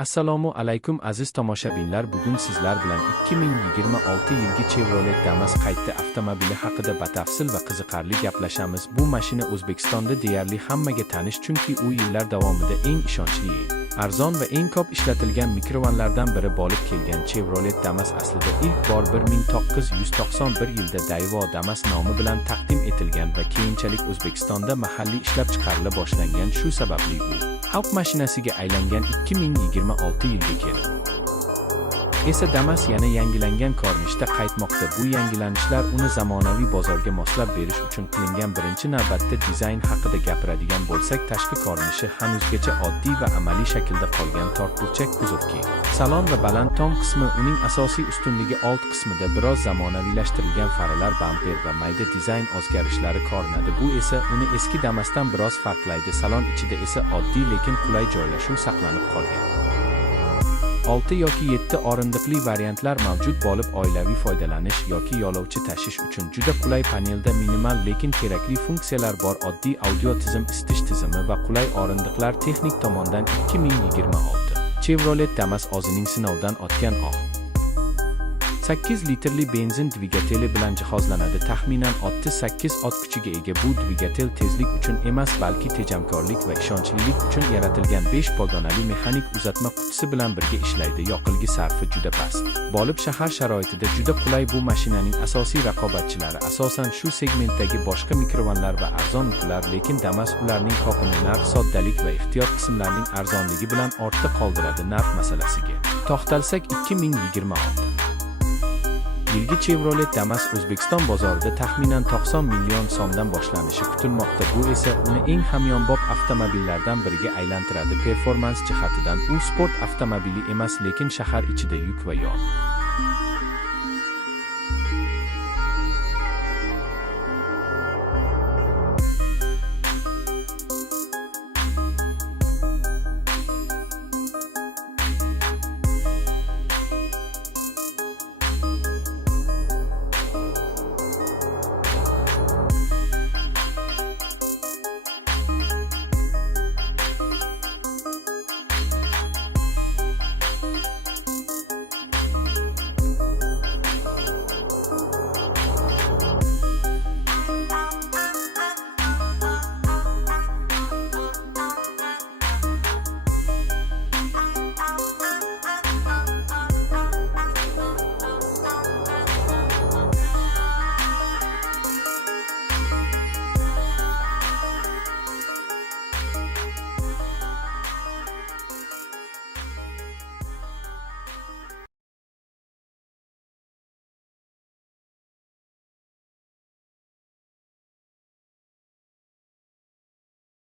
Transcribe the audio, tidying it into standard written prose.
Assalomu alaykum aziz tomoshabinlar, bugun sizlar bilan 2026 yilgi Chevrolet Damas qayta avtomobili haqida batafsil va qiziqarli gaplashamiz. Bu mashina O'zbekistonda deyarli hammaga tanish, chunki u yillar davomida eng ishonchli, arzon va eng ko'p ishlatilgan mikrovanlardan biri bo'lib kelgan. Chevrolet Damas aslida ilk bor 1991 yilda Daewoo Damas nomi bilan taqdim etilgan va keyinchalik O'zbekistonda mahalliy ishlab chiqarila boshlangan. Shu sababli u xalq mashinasiga aylangan 2026 yilga kelib esa Damas yana yangilangan ko'rinishda qaytmoqda. Bu yangilanishlar uni zamonaviy bozorga moslab berish uchun qilingan. Birinchi navbatda dizayn haqida gapiradigan bo'lsak, tashqi ko'rinishi hanuzgacha oddiy va amaliy shaklda qolgan. To'rtburchak kuzovki, salon va baland tom qismi uning asosiy ustunligi. Old qismida biroz zamonaviylashtirilgan faralar, bamper va mayda dizayn o'zgarishlari ko'rinadi. Bu esa uni eski Damasdan biroz farqlaydi. Salon ichida esa oddiy lekin qulay joylashuv saqlanib qolgan. 6 yoki 7 o'rindiqli variantlar mavjud bo'lib, oilaviy foydalanish yoki yo'lovchi tashish uchun juda qulay. Panelda minimal lekin kerakli funksiyalar bor. Oddiy audio tizim, isitish tizimi va qulay o'rindiqlar. Texnik tomondan 2026 Chevrolet Damas o'zining sinovdan o'tgan 8 litrli benzin dvigateli bilan jihozlanadi. Taxminan 68 ot kuchiga ega bu dvigatel tezlik uchun emas, balki tejamkorlik va ishonchlilik uchun yaratilgan. 5 pogonali mexanik uzatma qutisi bilan birga ishlaydi. Yoqilgi sarfi juda past bo'lib, shahar sharoitida juda qulay. Bu mashinaning asosiy raqobatchilari asosan shu segmentdagi boshqa mikrovanlar va arzon yuklar, lekin Damas ularning ko'pini narx, soddalik va ehtiyot qismlarining arzonligi bilan ortda qoldiradi. Narx masalasiga to'xtalsak, 2026 yilgi Chevrolet Damas O'zbekiston bozorida taxminan 90 million so'mdan boshlanishi kutilmoqda. Bu esa uni eng hamyonbop avtomobillardan biriga aylantiradi. Performans jihatidan u sport avtomobili emas, lekin shahar ichida yuk va yo'l